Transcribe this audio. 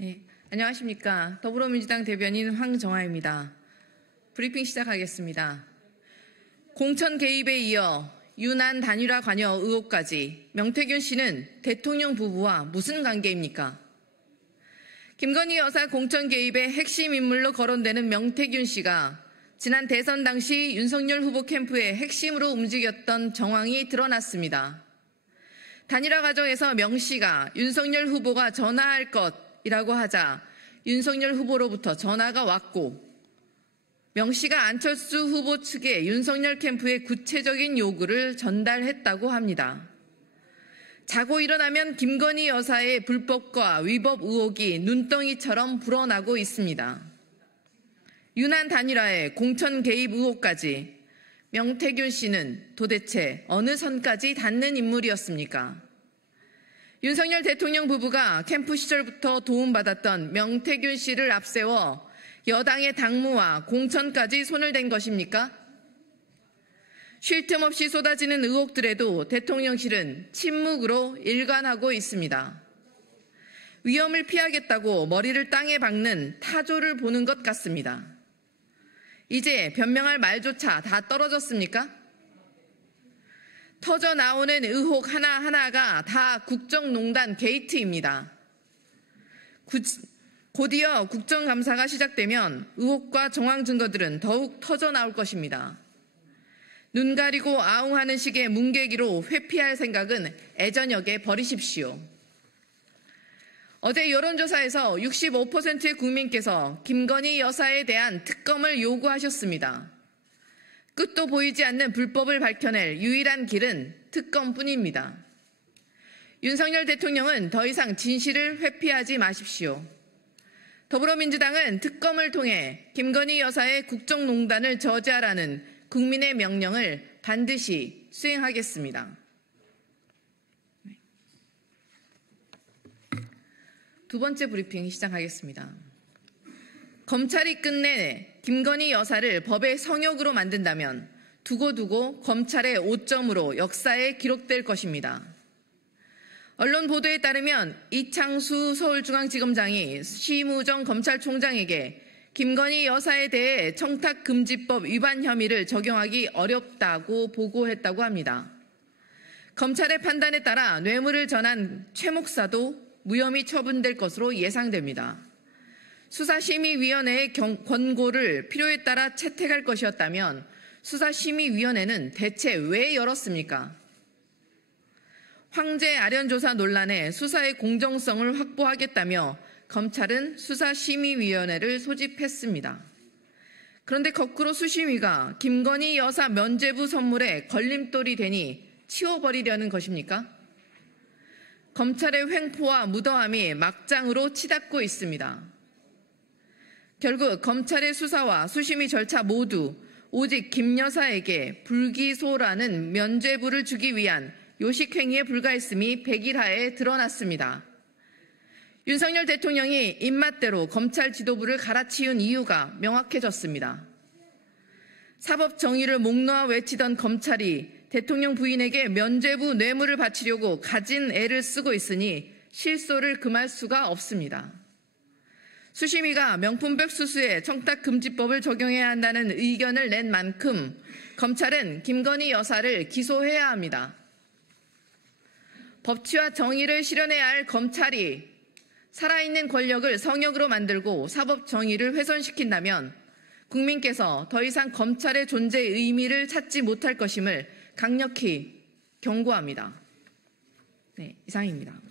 네, 안녕하십니까. 더불어민주당 대변인 황정아입니다. 브리핑 시작하겠습니다. 공천 개입에 이어 유난 단일화 관여 의혹까지 명태균 씨는 대통령 부부와 무슨 관계입니까? 김건희 여사 공천 개입의 핵심 인물로 거론되는 명태균 씨가 지난 대선 당시 윤석열 후보 캠프의 핵심으로 움직였던 정황이 드러났습니다. 단일화 과정에서 명 씨가 윤석열 후보가 전화할 것이라고 하자 윤석열 후보로부터 전화가 왔고 명 씨가 안철수 후보 측에 윤석열 캠프의 구체적인 요구를 전달했다고 합니다. 자고 일어나면 김건희 여사의 불법과 위법 의혹이 눈덩이처럼 불어나고 있습니다. 유난 단일화의 공천 개입 의혹까지 명태균 씨는 도대체 어느 선까지 닿는 인물이었습니까? 윤석열 대통령 부부가 캠프 시절부터 도움받았던 명태균 씨를 앞세워 여당의 당무와 공천까지 손을 댄 것입니까? 쉴 틈 없이 쏟아지는 의혹들에도 대통령실은 침묵으로 일관하고 있습니다. 위험을 피하겠다고 머리를 땅에 박는 타조를 보는 것 같습니다. 이제 변명할 말조차 다 떨어졌습니까? 터져 나오는 의혹 하나하나가 다 국정농단 게이트입니다. 곧이어 국정감사가 시작되면 의혹과 정황 증거들은 더욱 터져 나올 것입니다. 눈 가리고 아웅하는 식의 뭉개기로 회피할 생각은 애저녁에 버리십시오. 어제 여론조사에서 65%의 국민께서 김건희 여사에 대한 특검을 요구하셨습니다. 끝도 보이지 않는 불법을 밝혀낼 유일한 길은 특검뿐입니다. 윤석열 대통령은 더 이상 진실을 회피하지 마십시오. 더불어민주당은 특검을 통해 김건희 여사의 국정농단을 저지하라는 국민의 명령을 반드시 수행하겠습니다. 두 번째 브리핑 시작하겠습니다. 검찰이 끝내 김건희 여사를 법의 성역으로 만든다면 두고두고 검찰의 오점으로 역사에 기록될 것입니다. 언론 보도에 따르면 이창수 서울중앙지검장이 심우정 검찰총장에게 김건희 여사에 대해 청탁금지법 위반 혐의를 적용하기 어렵다고 보고했다고 합니다. 검찰의 판단에 따라 뇌물을 전한 최 목사도 무혐의 처분될 것으로 예상됩니다. 수사심의위원회의 권고를 필요에 따라 채택할 것이었다면 수사심의위원회는 대체 왜 열었습니까? 황제 아련조사 논란에 수사의 공정성을 확보하겠다며 검찰은 수사심의위원회를 소집했습니다. 그런데 거꾸로 수심위가 김건희 여사 면죄부 선물에 걸림돌이 되니 치워버리려는 것입니까? 검찰의 횡포와 무도함이 막장으로 치닫고 있습니다. 결국 검찰의 수사와 수심위 절차 모두 오직 김 여사에게 불기소라는 면죄부를 주기 위한 요식행위에 불과했음이 백일하에 드러났습니다. 윤석열 대통령이 입맛대로 검찰 지도부를 갈아치운 이유가 명확해졌습니다. 사법 정의를 목 놓아 외치던 검찰이 대통령 부인에게 면죄부 뇌물을 바치려고 가진 애를 쓰고 있으니 실소를 금할 수가 없습니다. 수심위가 명품백 수수에 청탁금지법을 적용해야 한다는 의견을 낸 만큼 검찰은 김건희 여사를 기소해야 합니다. 법치와 정의를 실현해야 할 검찰이 살아있는 권력을 성역으로 만들고 사법 정의를 훼손시킨다면 국민께서 더 이상 검찰의 존재의 의미를 찾지 못할 것임을 강력히 경고합니다. 네, 이상입니다.